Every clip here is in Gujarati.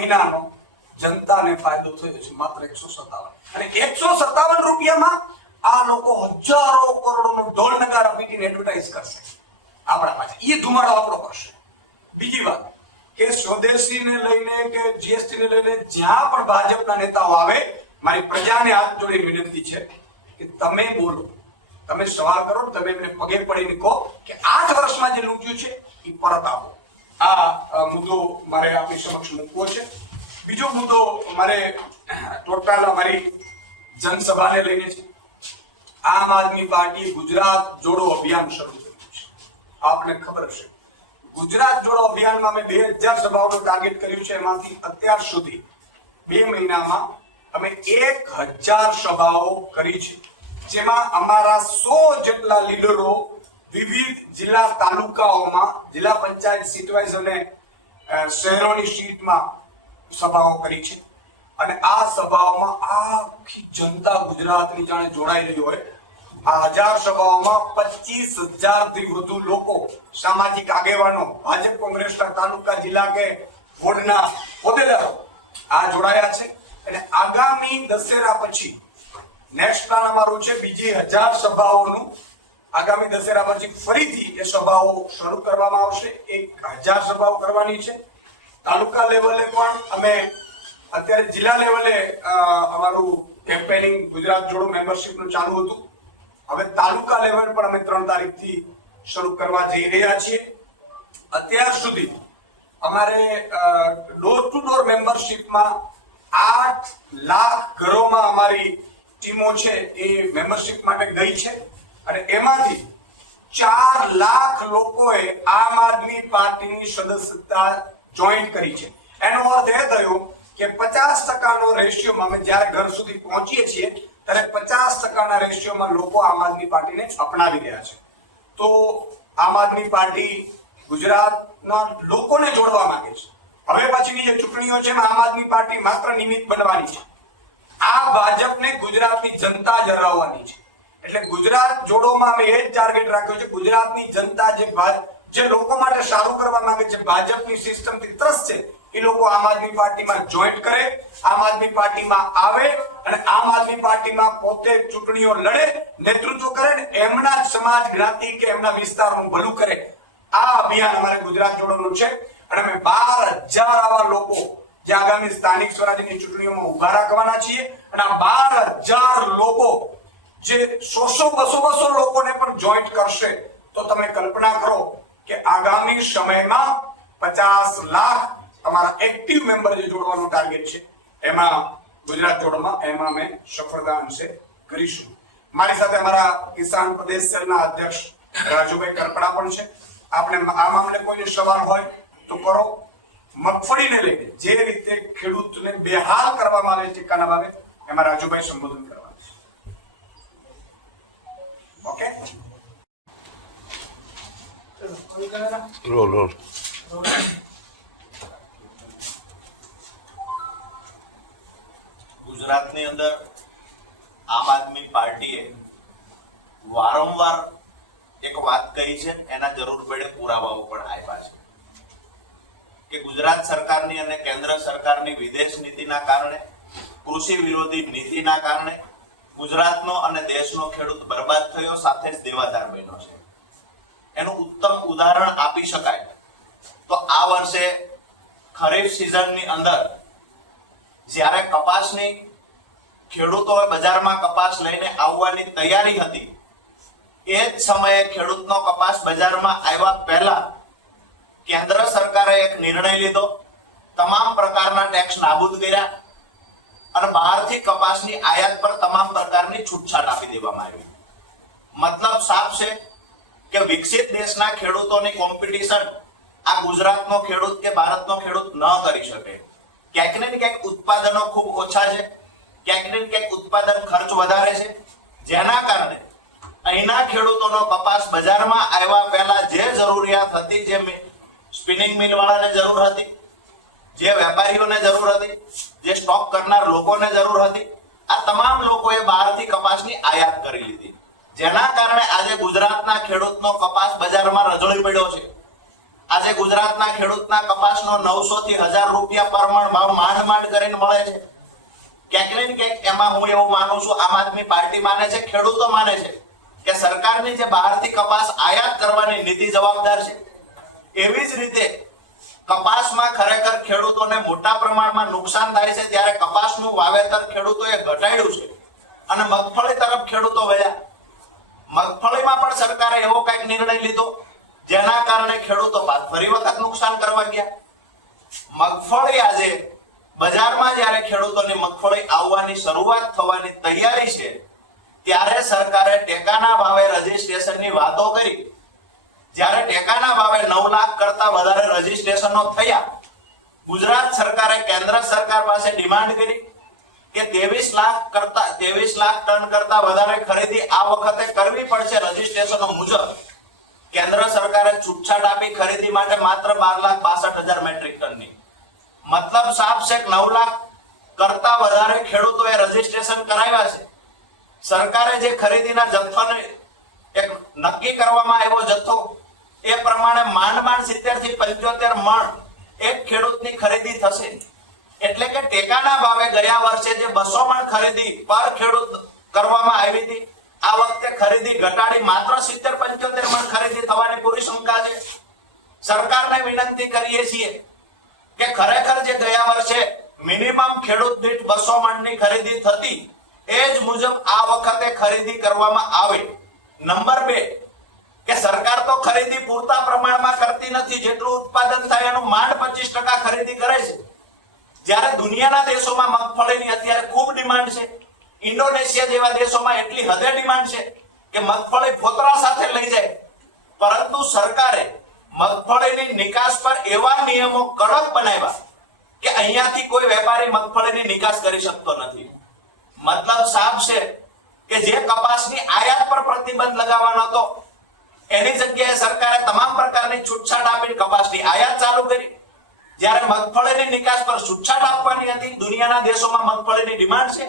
મહિનાનો જનતાને ફાયદો થયો છે, માત્ર એકસો સત્તાવન. અને એકસો સત્તાવન રૂપિયામાં આ લોકો હજારો કરોડોનો ઢોલ નગાર પીટીને એડવર્ટાઇઝ કરશે. આપણા પાસે એ ધુમાડો આપણો કરશે. બીજી વાત, કે સ્વદેશીને લઈને કે જીએસટી લઈને જ્યાં પણ ભાજપના નેતાઓ આવે, મારી પ્રજાને હાથ જોડી વિનંતી છે કે તમે બોલો. તમે સવાલ કરો તમે એમને પગે પડીને કહો કે આઠ વર્ષમાં જે લૂંટ્યું છે એ પરત આપો. આ મુદ્દો મારે આપની સમક્ષ મૂકવો છે. બીજો મુદ્દો મારે, ટોટલ અમારી જનસભાને લઈને છે. આમ આદમી પાર્ટી ગુજરાત જોડો અભિયાન શરૂ કર્યું છે. આપને ખબર હશે. ગુજરાત જોડો અભિયાનમાં અમે બે હજાર સભાઓનું ટાર્ગેટ કર્યું છે. એમાંથી અત્યાર સુધી બે મહિનામાં અમે એક હજાર સભાઓ કરી છે. જેમાં અમારા સો જેટલા લીડરો વિવિધ જિલ્લા તાલુકાઓમાં, જિલ્લા પંચાયત સીટ વાઇઝ અને શહેરોની સીટમાં સભાઓ કરી છે. અને આ સભાઓમાં આખી જનતા ગુજરાતની જાણે જોડાઈ રહી હોય. આ હજાર સભાઓમાં પચીસ હજારથી વધુ લોકો સામાજિક આગેવાનો, ભાજપ કોંગ્રેસના તાલુકા જિલ્લા કે બોર્ડના હોદ્દેદારો આ જોડાયા છે. અને આગામી દશેરા પછી નેક્સ્ટ પ્લાન અમારું છે, બીજી હજાર સભાઓનું આગામી દશેરા પછી ફરીથી એ સભાઓ શરૂ કરવામાં આવશે. એક હજાર સભાઓ કરવાની છે. તાલુકા લેવલે પણ અમે અત્યારે જિલ્લા લેવલે અમારું કેમ્પેનિંગ ગુજરાત જોડો મેમ્બરશિપનું ચાલુ હતું. હવે તાલુકા લેવલ પણ અમે ત્રણ તારીખથી શરૂ કરવા જઈ રહ્યા છીએ. અત્યાર સુધી અમારે ડોર ટુ ડોર મેમ્બરશીપમાં આઠ લાખ ઘરોમાં અમારી ટીમો છે એ મેમ્બરશિપ માટે ગઈ છે. અને એમાંથી ચાર લાખ લોકોએ આમ આદમી પાર્ટીની સદસ્યતા જોઈન કરી છે. એનો અર્થ એ થયો કે પચાસ ટકાનો રેશિયોમાં અમે જ્યારે ઘર સુધી પહોંચીએ છીએ, ત્યારે પચાસ ટકાના રેશિયોમાં લોકો આમ આદમી પાર્ટીને અપનાવી રહ્યા છે. તો આમ આદમી પાર્ટી ગુજરાતના લોકોને જોડવા માંગે છે. હવે પછીની જે ચૂંટણીઓ છે, એમાં આમ આદમી પાર્ટી માત્ર નિમિત્ત બનવાની છે. આ ભાજપને ગુજરાતની જનતા જ હરાવવાની છે. એટલે ગુજરાત જોડોમાં અમે એ જ ટાર્ગેટ રાખ્યો છે, ગુજરાતની જનતા જે જે લોકો માટે સારું કરવા માંગે છે, ભાજપની સિસ્ટમથી ત્રસ્ત છે, એ લોકો આમ આદમી પાર્ટીમાં જોઈન્ટ કરે, આમ આદમી પાર્ટીમાં આવે અને આમ આદમી પાર્ટીમાં પોતે ચૂંટણીઓ લડે, નેતૃત્વ કરે ને એમના સમાજ જ્ઞાતિ કે એમના વિસ્તારનું ભલું કરે. આ અભિયાન અમારે ગુજરાત જોડોનું છે અને અમે બાર હજાર આવા લોકો જે આગામી સ્થાનિક સ્વરાજ્યની ચૂંટણીઓમાં ઊભા રાખવાના છીએ અને આ બાર હજાર લોકો જે સો સો બસો બસો લોકોને પણ જોઈન્ટ કરશે, તો તમે કલ્પના કરો કે આગામી સમયમાં પચાસ લાખ અમારા એક્ટિવ મેમ્બર જે જોડવાનો ટાર્ગેટ છે, એમાં ગુજરાત જોડમાં, એમાં અમે સફળતા અંશે કરીશું. મારી સાથે અમારા કિસાન પ્રદેશ સેલના અધ્યક્ષ રાજુભાઈ કરપડા પણ છે. આપણે આ મામલે કોઈને સવાલ હોય તો કરો. મગફળીને લઈને જે રીતે ખેડૂતને બેહાલ કરવામાં આવે ટેકાના ભાવે, એમાં રાજુભાઈ સંબોધન કરે. ઓકે? Role role. ગુજરાતની અંદર આમ આદમી પાર્ટીએ વારંવાર એક વાત કહી છે એના જરૂર પડે પુરાવાઓ પણ આપ્યા છે. કે ગુજરાત સરકારની અને કેન્દ્ર સરકારની વિદેશ નીતિના કારણે કૃષિ વિરોધી નીતિના કારણે ગુજરાતનો અને દેશનો ખેડૂત બરબાદ થયો, સાથે જ દેવાદાર બન્યો છે. એનું ઉત્તમ ઉદાહરણ આપી શકાય. તો આ વર્ષે ખરીફ સિઝનની અંદર જ્યારે કપાસની ખેડૂતોએ બજારમાં કપાસ લઈને આવવાની તૈયારી હતી, એ જ સમયે ખેડૂતનો કપાસ બજારમાં આવ્યા પહેલા કેન્દ્ર સરકારે એક નિર્ણય લીધો. તમામ પ્રકારના ટેક્સ નાબૂદ કર્યા. અને બહારથી કપાસની આયાત પર તમામ પ્રકારની છૂટછાટ આપી દેવામાં આવી. મતલબ સાફ છે કે વિકસિત દેશના ખેડૂતોની કોમ્પિટિશન આ ગુજરાતનો ખેડૂત કે ભારતનો ખેડૂત ન કરી શકે. ક્યાંક ને ક્યાંક ઉત્પાદનો ખૂબ ઓછા છે, ક્યાંક ને ક્યાંક ઉત્પાદન ખર્ચ વધારે છે. જેના કારણે અહીંના ખેડૂતોનો કપાસ બજારમાં આવ્યા પહેલા જે જરૂરિયાત હતી, જે સ્પિનિંગ મિલ વાળાને જરૂર હતી જે વેપારીઓને જરૂર હતી, જે સ્ટોક કરનાર લોકોને જરૂર હતી, આ તમામ લોકોએ બહારથી કપાસની આયાત કરી લીધી. જેના કારણે આજે ગુજરાતના ખેડૂતનો કપાસ બજારમાં રજળી પડ્યો છે. આજે ગુજરાતના ખેડૂતના કપાસનો નવસો થી હજાર રૂપિયા પરમણ ભાવ માંડ માંડ કરીને મળે છે. ક્યાંક ને ક્યાંક એમાં હું એવું માનું છું, આમ આદમી પાર્ટી માને છે, ખેડૂતો માને છે, કે સરકારની જે બહારથી કપાસ આયાત કરવાની નીતિ જવાબદાર છે. એવી જ રીતે કપાસમાં ખરેખર ખેડૂતોને મોટા પ્રમાણમાં નુકસાન થાય છે ત્યારે કપાસનું વાવેતર ખેડૂતોએ ઘટાડ્યું છે. અને મગફળી તરફ ખેડૂતો વળ્યા. મગફળીમાં પણ સરકારે એવો કંઈક નિર્ણય લીધો, જેના કારણે ખેડૂતો ફરી વખત નુકસાન કરવા ગયા. મગફળી આજે બજારમાં જ્યારે ખેડૂતોની મગફળી આવવાની શરૂઆત થવાની તૈયારી છે, ત્યારે સરકારે ટેકાના ભાવે રજીસ્ટ્રેશનની વાતો કરી. જ્યારે ટેકાના ભાવે નવ લાખ કરતા વધારે રજીસ્ટ્રેશનો થયા, ગુજરાત સરકારે કેન્દ્ર સરકાર પાસે ડિમાન્ડ કરી કે ત્રેવીસ લાખ કરતા, ત્રેવીસ લાખ ટન કરતા વધારે ખરીદી આ વખતે કરવી પડશે રજીસ્ટ્રેશનો મુજબ. કેન્દ્ર સરકારે છૂટછાટ આપી ખરીદી માટે માત્ર બાર લાખ બાસઠ હજાર મેટ્રિક ટનની. મતલબ સાફ છે નવ લાખ કરતા વધારે ખેડૂતોએ રજીસ્ટ્રેશન કરાવ્યા છે. સરકારે જે ખરીદીના જથ્થાને એક નક્કી કરવામાં આવ્યો જથ્થો પ્રમાણે માંડ માંડ સિત્તેરથી પંચોતેર મણ એક ખેડૂતની ખરીદી થશે. એટલે કે ટેકાના ભાવે ગયા વર્ષે જે બસો મણ ખરીદી પર ખેડૂત કરવામાં આવી હતી, આ વખતે ખરીદી ઘટાડી માત્ર સિત્તેર પંચોતેર મણ ખરીદી થવાની પૂરી શંકા છે. સરકારને વિનંતી કરીએ છીએ કે ખરેખર જે ગયા વર્ષે મિનિમમ ખેડૂત દીઠ બસો મણની ખરીદી થતી, એ જ મુજબ આ વખતે ખરીદી કરવામાં આવે. નંબર બે કે સરકાર તો ખરીદી પૂરતા પ્રમાણમાં કરતી નથી, જેટલું ઉત્પાદન થાય એનું માંડ પચીસ ટકા ખરીદી કરે છે. જ્યારે દુનિયાના દેશોમાં મગફળીની અત્યારે ખૂબ ડિમાન્ડ છે. ઇન્ડોનેશિયા જેવા દેશોમાં એટલી હદે ડિમાન્ડ છે કે મગફળી ફોતરા સાથે લઈ જાય. પરંતુ સરકારે મગફળીની નિકાસ પર એવા નિયમો કડક બનાવ્યા કે અહીંયાથી કોઈ વેપારી મગફળીની નિકાસ કરી શકતો નથી. મતલબ સાફ છે કે જે કપાસની આયાત પર પ્રતિબંધ લગાવવાનો હતો એની જગ્યાએ સરકારે તમામ પ્રકારની છૂટછાટ આપીને કપાસની આયાત ચાલુ કરી. જ્યારે મગફળીની નિકાસ પર છૂટછાટ આપવાની હતી, દુનિયાના દેશોમાં મગફળીની ડિમાન્ડ છે,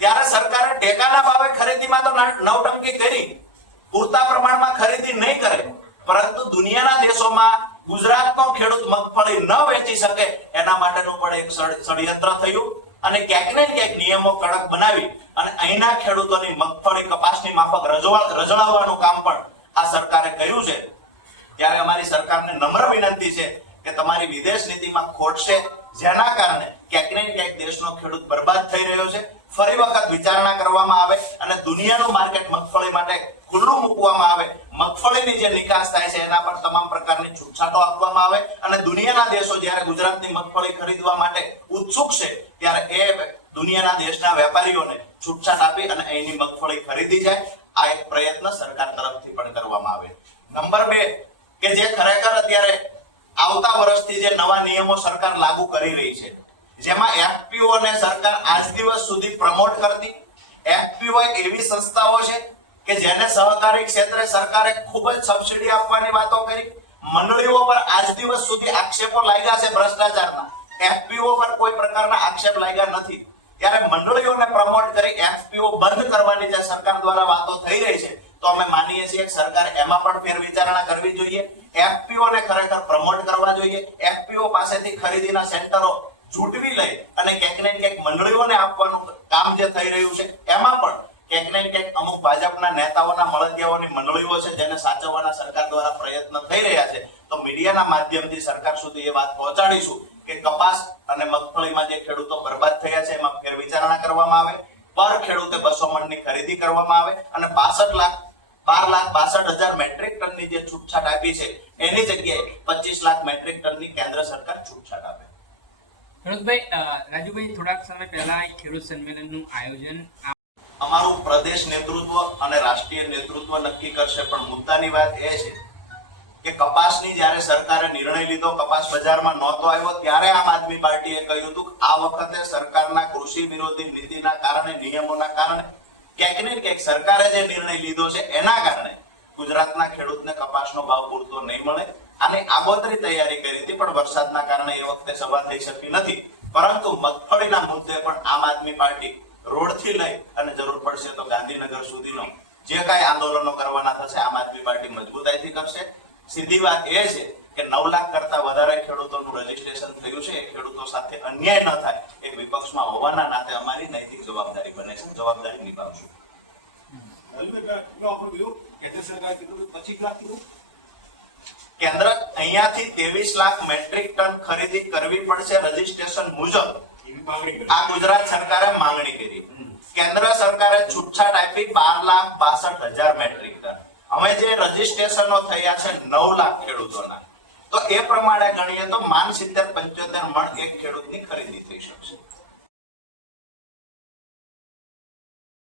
ત્યારે સરકારે ટેકાના ભાવે ખરીદીમાં તો નવટંકી કરી, પૂરતા પ્રમાણમાં ખરીદી નહીં કરે. પરંતુ દુનિયાના દેશોમાં ગુજરાતનો ખેડૂત મગફળી ન વેચી શકે, એના માટેનું પણ એક ષડયંત્ર થયું અને ક્યાંક ને ક્યાંક નિયમો કડક બનાવી અને અહીંના ખેડૂતોની મગફળી કપાસની માફક રજવા રજળાવવાનું કામ પણ આ સરકારે કહ્યું છે, ત્યારે અમારી સરકારને નમ્ર વિનંતી છે કે તમારી વિદેશ નીતિમાં ખોટ છે, જેના કારણે ક્યાંક ને ક્યાંક દેશનો ખેડૂત બરબાદ થઈ રહ્યો છે. ફરી વખત વિચારણા કરવામાં આવે અને દુનિયાનું માર્કેટ મગફળી માટે ખુલ્લું મૂકવામાં આવે. મગફળીની જે નિકાસ થાય છે, એના પર તમામ પ્રકારની છૂટછાટો આપવામાં આવે અને દુનિયાના દેશો જ્યારે ગુજરાતની મગફળી ખરીદવા માટે ઉત્સુક છે, ત્યારે એ દુનિયાના દેશના વેપારીઓને છૂટછાટ આપી અને અહીંની મગફળી ખરીદી જાય. આ એક પ્રયત્ન સરકાર તરફથી પણ કરવામાં આવે. નંબર બે, કે જે ખરેખર અત્યારે આવતા વર્ષથી જે નવા નિયમો સરકાર લાગુ કરી રહી છે, જેમાં એફપીઓ ને સરકાર આજ દિવસ સુધી પ્રમોટ કરતી. એફપીઓ એવી સંસ્થાઓ છે કે જેને સહકારી ક્ષેત્રે સરકારે ખૂબ જ સબસિડી આપવાની વાતો કરી. મંડળીઓ પર આજ દિવસ સુધી આક્ષેપો લાગ્યા છે ભ્રષ્ટાચારના. એફપીઓ પર કોઈ પ્રકારના આક્ષેપ લાગ્યા નથી. ત્યારે મંડળીઓને પ્રમોટ કરી એફપીઓ બંધ કરવાની જે સરકાર દ્વારા વાતો થઈ રહી છે, તો અમે માનીએ છીએ કે સરકાર એમાં પણ ફેર વિચારણા કરવી જોઈએ. એફપીઓ ને ખરેખર પ્રમોટ કરવા જોઈએ. એફપીઓ પાસેથી ખરીદીના સેન્ટરો જૂટવી લઈ અને ક્યાંક ને ક્યાંક મંડળીઓને આપવાનું કામ જે થઈ રહ્યું છે, એમાં પણ ક્યાંક ને ક્યાંક અમુક ભાજપના નેતાઓના મળતિયાઓની મંડળીઓ છે, જેને સાચવવાના સરકાર દ્વારા પ્રયત્ન થઈ રહ્યા છે. તો મીડિયાના માધ્યમથી સરકાર સુધી એ વાત પહોંચાડીશું કે કપાસ અને મગફળીમાં જે ખેડૂતો બરબાદ થયા છે, એમાં ફેર વિચારણા કરવામાં આવે. પર ખેડૂતે બસો મણની ખરીદી કરવામાં આવે અને બાસઠ લાખ બાર લાખ બાસઠ હજાર મેટ્રિક ટનની જે છૂટછાટ આપી છે એની જગ્યાએ પચીસ લાખ મેટ્રિક ટનની કેન્દ્ર સરકાર છૂટછાટ આપે. ખેડૂતભાઈ રાજુભાઈ થોડાક સમય પહેલા ખેડૂત સંમેલનનું આયોજન અમારું પ્રદેશ નેતૃત્વ અને રાષ્ટ્રીય નેતૃત્વ નક્કી કરશે પણ મુદ્દાની વાત એ છે કે કપાસની જ્યારે સરકારે નિર્ણય લીધો, કપાસ બજારમાં નહોતો આવ્યો, ત્યારે આમ આદમી પાર્ટીએ કહ્યું હતું આ વખતે સરકારના કૃષિ વિરોધી નીતિના કારણે, નિયમોના કારણે, ક્યાંક ને ક્યાંક સરકારે જે નિર્ણય લીધો છે, એના કારણે ગુજરાતના ખેડૂતને કપાસનો ભાવ પૂરતો નહીં મળે. અને આગોતરી તૈયારી કરી હતી, પણ વરસાદના કારણે એ વખતે સભા થઈ શકી નથી. પરંતુ મગફળીના મુદ્દે પણ આમ આદમી પાર્ટી રોડથી લઈ અને જરૂર પડશે તો ગાંધીનગર સુધીનો જે કાંઈ આંદોલનો કરવાના થશે, આમ આદમી પાર્ટી મજબૂતાઈથી કરશે. સીધી વાત એ છે કે નવ લાખ કરતા વધારે ખેડૂતોનું રજીસ્ટ્રેશન થયું છે. ખેડૂતો સાથે અન્યાય ન થાય. એ વિપક્ષમાં હોવાના નાતે અમારી નૈતિક જવાબદારી બને છે. જવાબદારી નિભાવશું. કેન્દ્ર અહીંયાથી ત્રેવીસ લાખ મેટ્રિક ટન ખરીદી કરવી પડશે રજીસ્ટ્રેશન મુજબ. આ ગુજરાત સરકારે માંગણી કરી. કેન્દ્ર સરકારે છૂટછાટ આપી બાર લાખ બાસઠ હજાર મેટ્રિક ટન. હવે જે રજીસ્ટ્રેશનો થયા છે નવ લાખ ખેડૂતોના, તો એ પ્રમાણે ગણીએ તો માન સિત્તેર પંચોતેર મણ એક ખેડૂતની ખરીદી થઈ શકશે.